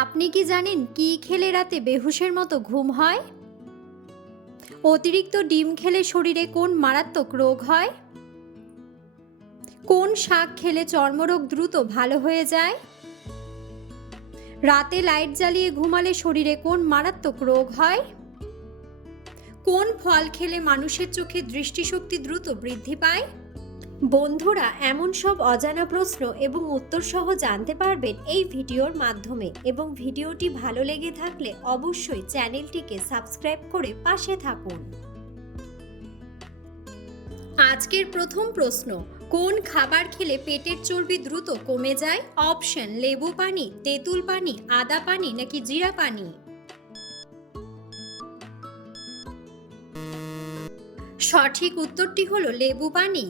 আপনি কি জানেন কি খেলে রাতে বেহুশের মতো ঘুম হয়? অতিরিক্ত ডিম খেলে শরীরে কোন মারাত্মক রোগ হয়? কোন শাক খেলে চর্মরোগ দ্রুত ভালো হয়ে যায়? রাতে লাইট জ্বালিয়ে ঘুমালে শরীরে কোন মারাত্মক রোগ হয়? কোন ফল খেলে মানুষের চোখে দৃষ্টিশক্তি দ্রুত বৃদ্ধি পায়? বন্ধুরা, এমন সব অজানা প্রশ্ন এবং উত্তর সহ জানতে পারবেন এই ভিডিওর মাধ্যমে, এবং ভিডিওটি ভালো লেগে থাকলে অবশ্যই চ্যানেলটিকে সাবস্ক্রাইব করে পাশে থাকুন। আজকের প্রথম প্রশ্ন, কোন খাবার খেলে পেটের চর্বি দ্রুত কমে যায়? অপশন: লেবু পানি, তেঁতুল পানি, আদা পানি নাকি জিরা পানি? সঠিক উত্তরটি হলো লেবু পানি।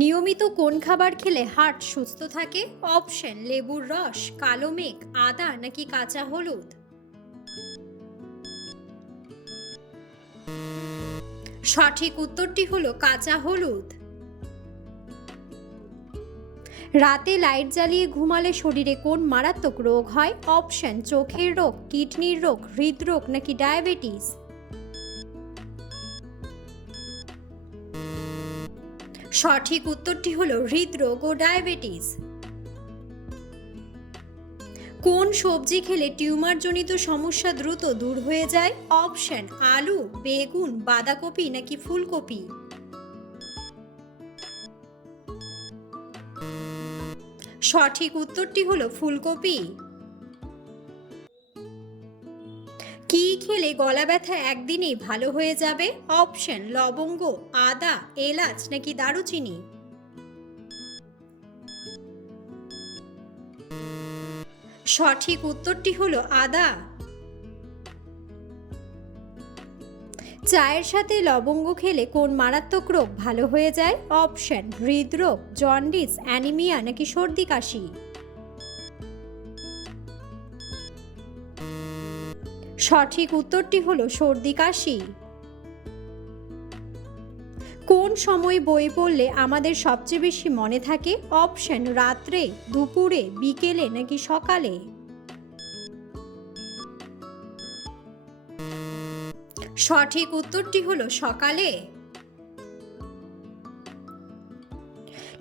নিয়মিত কোন খাবার খেলে হার্ট সুস্থ থাকে? অপশন: লেবুর রস, কালো মেঘ, আদা নাকি কাঁচা হলুদ? সঠিক উত্তরটি হলো কাঁচা হলুদ। রাতে লাইট জ্বালিয়ে ঘুমালে শরীরে কোন মারাত্মক রোগ হয়? অপশন: চোখের রোগ, কিডনির রোগ, হৃদরোগ নাকি ডায়াবেটিস? সঠিক উত্তরটি হলো হৃদরোগ ও ডায়াবেটিস। কোন সবজি খেলে টিউমারজনিত সমস্যা দ্রুত দূর হয়ে যায়? অপশন: আলু, বেগুন, বাঁধাকপি নাকি ফুলকপি? সঠিক উত্তরটি হলো ফুলকপি। কি খেলে গলা ব্যথা একদিনেই ভালো হয়ে যাবে? অপশন: লবঙ্গ, আদা, এলাচ নাকি দারুচিনি? সঠিক উত্তরটি হলো আদা। চায়ের সাথে লবঙ্গ খেলে কোন মারাত্মক রোগ ভালো হয়ে যায়? অপশন: হৃদরোগ, জন্ডিস, অ্যানিমিয়া নাকি সর্দি কাশি? সঠিক উত্তরটি হলো সর্দি কাশি। কোন সময় বই পড়লে আমাদের সবচেয়ে বেশি মনে থাকে? অপশন: রাত্রে, দুপুরে, বিকেলে নাকি সকালে? সঠিক উত্তরটি হলো সকালে।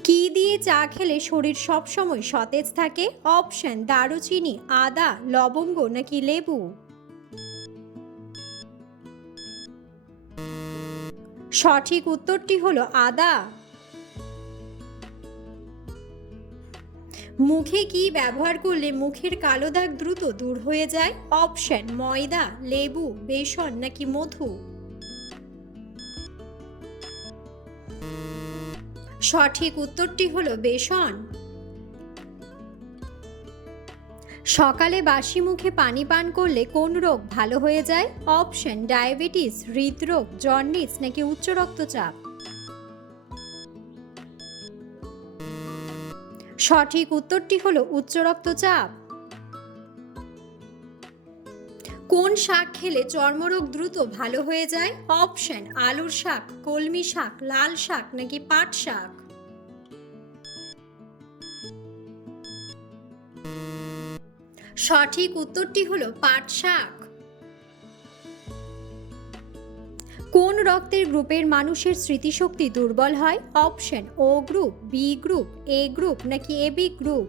কি দিয়ে চা খেলে শরীর সবসময় সতেজ থাকে? অপশন: দারুচিনি, আদা, লবঙ্গ নাকি লেবু? সঠিক উত্তরটি হলো আদা। মুখে কি ব্যবহার করলে মুখের কালো দাগ দ্রুত দূর হয়ে যায়? অপশন: ময়দা, লেবু, বেসন নাকি মধু? সঠিক উত্তরটি হলো বেসন। সকালে বাসি মুখে পানি পান করলে কোন রোগ ভালো হয়ে যায়? অপশন: ডায়াবেটিস, হৃদরোগ, জন্ডিস নাকি উচ্চ রক্তচাপ? সঠিক উত্তরটি হলো উচ্চ রক্তচাপ। কোন শাক খেলে চর্মরোগ দ্রুত ভালো হয়ে যায়? অপশন: আলুর শাক, কলমি শাক, লাল শাক নাকি পাট শাক? সঠিক উত্তরটি হলো পাট শাক। কোন রক্তের গ্রুপের মানুষের স্মৃতিশক্তি দুর্বল হয়? অপশন: ও গ্রুপ, বি গ্রুপ, এ গ্রুপ নাকি এবি গ্রুপ?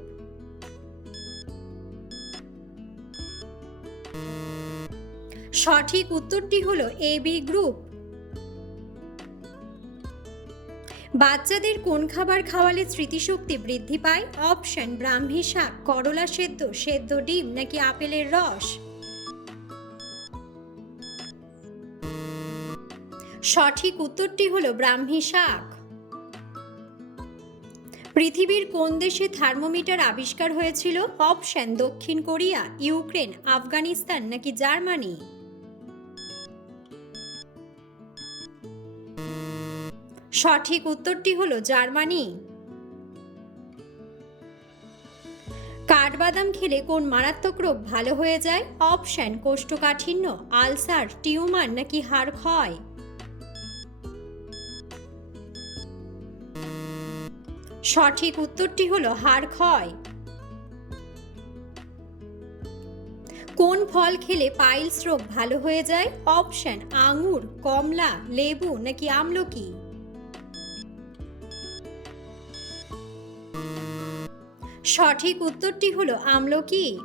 সঠিক উত্তরটি হলো এবি গ্রুপ। বাচ্চাদের কোন খাবার খাওয়ালে স্মৃতিশক্তি বৃদ্ধি পায়? অপশন: ব্রাহ্মী শাক, করলা সেদ্ধ, সেদ্ধ ডিম নাকি আপেলের রস? সঠিক উত্তরটি হলো ব্রাহ্মী শাক। পৃথিবীর কোন দেশে থার্মোমিটার আবিষ্কার হয়েছিল? অপশন: দক্ষিণ কোরিয়া, ইউক্রেন, আফগানিস্তান নাকি জার্মানি? সঠিক উত্তরটি হলো জার্মানি। কাঠবাদাম খেলে কোন মারাত্মক রোগ ভালো হয়ে যায়? অপশন: কোষ্ঠকাঠিন্য, আলসার, টিউমার নাকি হাড় ক্ষয়? সঠিক উত্তরটি হলো হাড় ক্ষয়। কোন ফল খেলে পাইলস রোগ ভালো হয়ে যায়? অপশন আঙুর, কমলা, লেবু নাকি আমলকি। সঠিক উত্তরটি হলো আমলকি।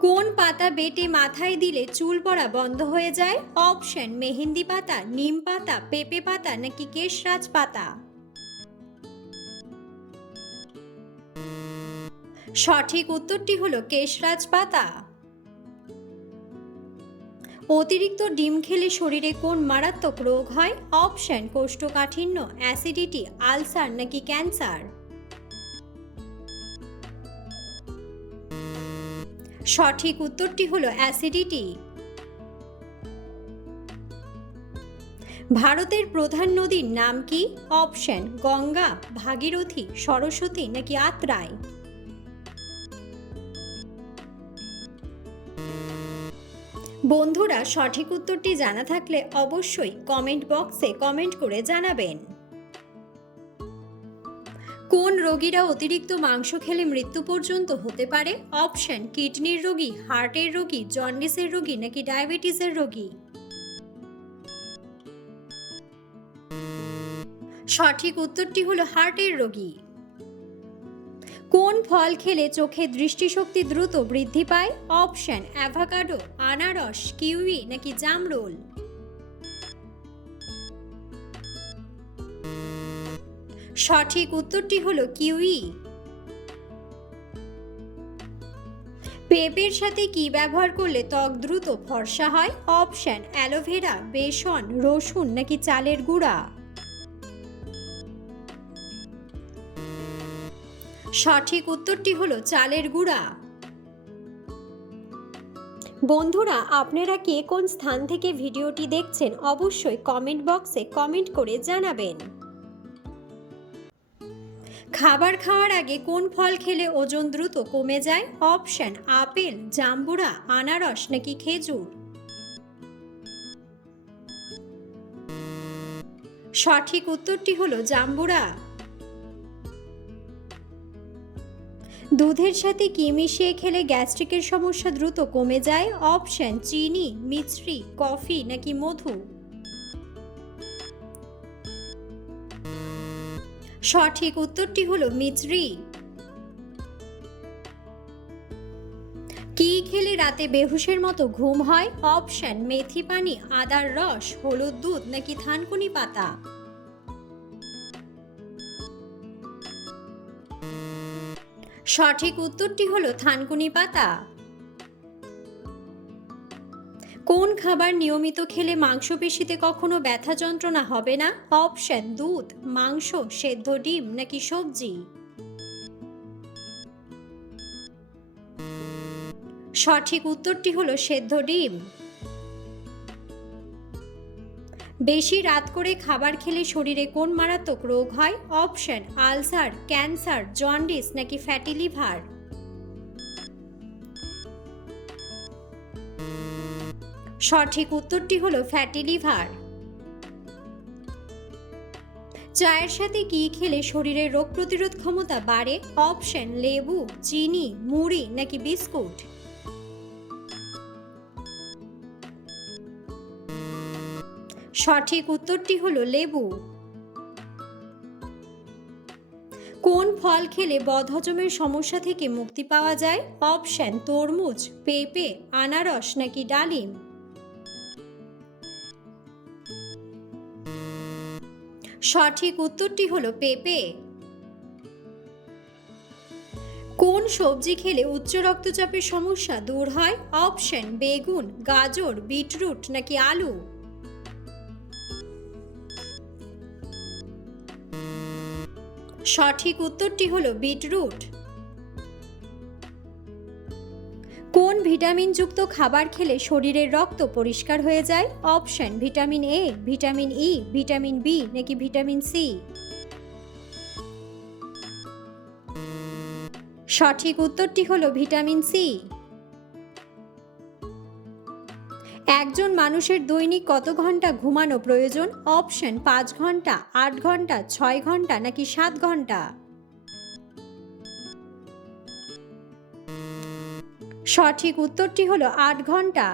কোন পাতা বেটে মাথায় দিলে চুল পড়া বন্ধ হয়ে যায়? অপশন মেহেন্দি পাতা, নিম পাতা, পেঁপে পাতা নাকি কেশরাজ পাতা। সঠিক উত্তরটি হলো কেশরাজ পাতা। অতিরিক্ত ডিম খেলে শরীরে কোন মারাত্মক রোগ হয়? অপশন কোষ্ঠকাঠিন্য, অ্যাসিডিটি, আলসার নাকি ক্যান্সার। সঠিক উত্তরটি হলো অ্যাসিডিটি। ভারতের প্রধান নদীর নাম কি? অপশন গঙ্গা, ভাগীরথী, সরস্বতী নাকি আত্রাই। বন্ধুরা, সঠিক উত্তরটি জানা থাকলে অবশ্যই কমেন্ট বক্সে কমেন্ট করে জানাবেন। কোন রোগীরা অতিরিক্ত মাংস খেলে মৃত্যু পর্যন্ত হতে পারে? অপশন কিডনির রোগী, হার্টের রোগী, জন্ডিসের রোগী নাকি ডায়াবেটিসের রোগী। সঠিক উত্তরটি হলো হার্টের রোগী। কোন ফল খেলে চোখের দৃষ্টিশক্তি দ্রুত বৃদ্ধি পায়? অপশন অ্যাভোকাডো, আনারস, কিউই নাকি জামরুল। সঠিক উত্তরটি হলো কিউই। পেঁপের সাথে কি ব্যবহার করলে ত্বক দ্রুত ফর্সা হয়? অপশন অ্যালোভেরা, বেসন, রসুন নাকি চালের গুঁড়া। সঠিক উত্তরটি হলো চালের গুঁড়া। বন্ধুরা, আপনারা কে কোন স্থান থেকে ভিডিওটি দেখছেন অবশ্যই কমেন্ট বক্সে কমেন্ট করে জানাবেন। খাবার খাওয়ার আগে কোন ফল খেলে ওজন দ্রুত কমে যায়? অপশন আপেল, জাম্বুরা, আনারস নাকি খেজুর। সঠিক উত্তরটি হলো জাম্বুরা। দুধের সাথে কি মিশিয়ে খেলে গ্যাস্ট্রিকের সমস্যা দ্রুত কমে যায়? অপশন চিনি, মিছরি, কফি নাকি মধু। সঠিক উত্তরটি হলো মিছরি। কি খেলে রাতে বেহুশের মতো ঘুম হয়? অপশন মেথি পানি, আদার রস, হলুদ দুধ নাকি থানকুনি পাতা। সঠিক উত্তরটি হলো থানকুনি পাতা। কোন খাবার নিয়মিত খেলে মাংসপেশিতে কখনো ব্যথা যন্ত্রণা হবে না? অপশন দুধ, মাংস, সেদ্ধ ডিম নাকি সবজি। সঠিক উত্তরটি হলো সেদ্ধ ডিম। বেশি রাত করে খাবার খেলে শরীরে কোন মারাত্মক রোগ হয়? অপশন আলসার, ক্যান্সার, জন্ডিস নাকি ফ্যাটি লিভার। সঠিক উত্তরটি হলো ফ্যাটি লিভার। চায়ের সাথে কি খেলে শরীরের রোগ প্রতিরোধ ক্ষমতা বাড়ে? অপশন লেবু, চিনি, মুড়ি নাকি বিস্কুট। সঠিক উত্তরটি হলো লেবু। কোন ফল খেলে বদহজমের সমস্যা থেকে মুক্তি পাওয়া যায়? অপশন তরমুজ, পেঁপে, আনারস নাকি ডালিম। সঠিক উত্তরটি হলো পেঁপে। কোন সবজি খেলে উচ্চ রক্তচাপের সমস্যা দূর হয়? অপশন বেগুন, গাজর, বিটরুট নাকি আলু। সঠিক উত্তরটি হলো বিটরুট। কোন ভিটামিনযুক্ত খাবার খেলে শরীরের রক্ত পরিষ্কার হয়ে যায়? Option vitamin A, vitamin E, vitamin B নাকি ভিটামিন সি। সঠিক উত্তরটি হলো ভিটামিন সি। একজন মানুষের দৈনিক কত ঘন্টা ঘুমানো প্রয়োজন? অপশন 5 ঘন্টা, 8 ঘন্টা, 6 ঘন্টা নাকি 7 ঘন্টা। সঠিক উত্তরটি হলো 8 ঘন্টা।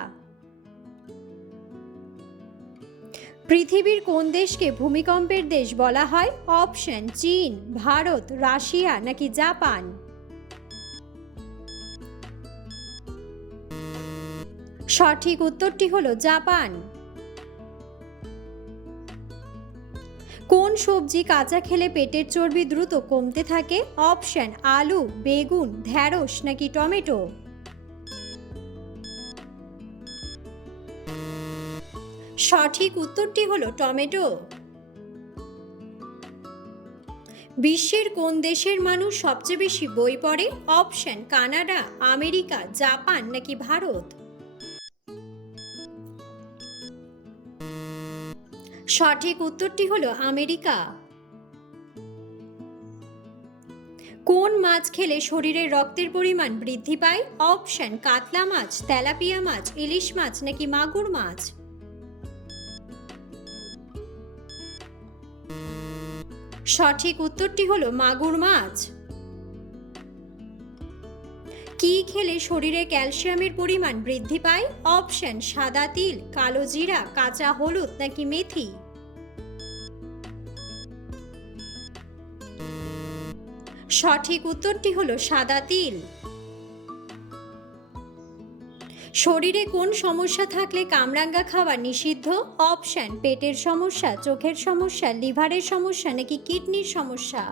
পৃথিবীর কোন দেশকে ভূমিকম্পের দেশ বলা হয়? অপশন: চীন, ভারত, রাশিয়া নাকি জাপান। সঠিক উত্তরটি হলো জাপান। কোন সবজি কাঁচা খেলে পেটের চর্বি দ্রুত কমতে থাকে? অপশন: আলু, বেগুন, ঢ্যাঁড়স নাকি টমেটো। সঠিক উত্তরটি হলো টমেটো। বিশ্বের কোন দেশের মানুষ সবচেয়ে বেশি বই পড়ে? অপশন: কানাডা, আমেরিকা, জাপান নাকি ভারত। সঠিক উত্তরটি হলো আমেরিকা। কোন মাছ খেলে শরীরে রক্তের পরিমাণ বৃদ্ধি পায়? অপশন: কাতলা মাছ, তেলাপিয়া মাছ, ইলিশ মাছ নাকি মাগুর মাছ। সঠিক উত্তরটি হলো মাগুর মাছ। কি খেলে শরীরে ক্যালসিয়ামের পরিমাণ বৃদ্ধি পায়? অপশন: সাদা তিল, কালো জিরা, কাঁচা হলুদ নাকি মেথি। সঠিক উত্তরটি হলো সাদা তিল। শরীরে কোন সমস্যা থাকলে কামরাঙ্গা খাওয়া নিষিদ্ধ? অপশন: পেটের সমস্যা, চোখের সমস্যা, লিভারের সমস্যা নাকি কিডনির সমস্যা।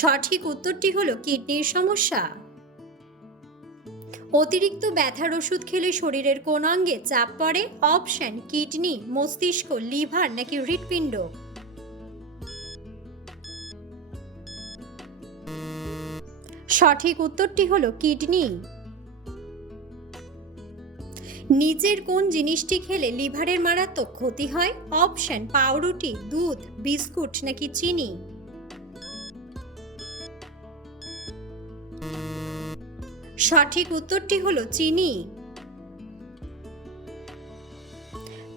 সঠিক উত্তরটি হলো কিডনির সমস্যা। অতিরিক্ত ব্যথার ওষুধ খেলে শরীরের কোন অঙ্গে চাপ পড়ে? অপশন: কিডনি, মস্তিষ্ক, লিভার নাকি হৃৎপিণ্ড। সঠিক উত্তরটি হলো কিডনি। নিচের কোন জিনিসটি খেলে লিভারের মারাত্মক ক্ষতি হয়? অপশন: পাউরুটি, দুধ, বিস্কুট নাকি চিনি। সঠিক উত্তরটি হলো চিনি।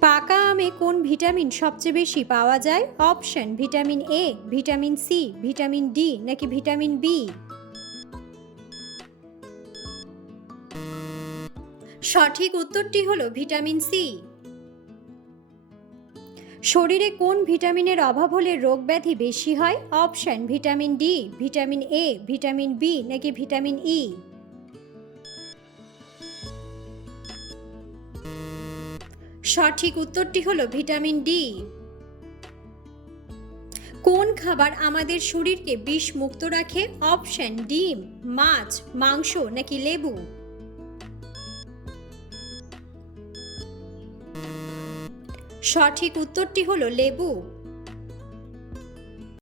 পাকা আমে কোন ভিটামিন সবচেয়ে বেশি পাওয়া যায়? Option: vitamin A, vitamin C, vitamin D নাকি ভিটামিন বি। সঠিক উত্তরটি হলো ভিটামিন সি। শরীরে কোন ভিটামিনের অভাব হলে রোগ ব্যাধি বেশি হয়? Option: vitamin D, vitamin A, vitamin B নাকি ভিটামিন ই। সঠিক উত্তরটি হলো ভিটামিন ডি। কোন খাবার আমাদের শরীরকে বিষ মুক্ত রাখে? অপশন: ডিম, মাছ, মাংস নাকি লেবু। সঠিক উত্তরটি হলো লেবু।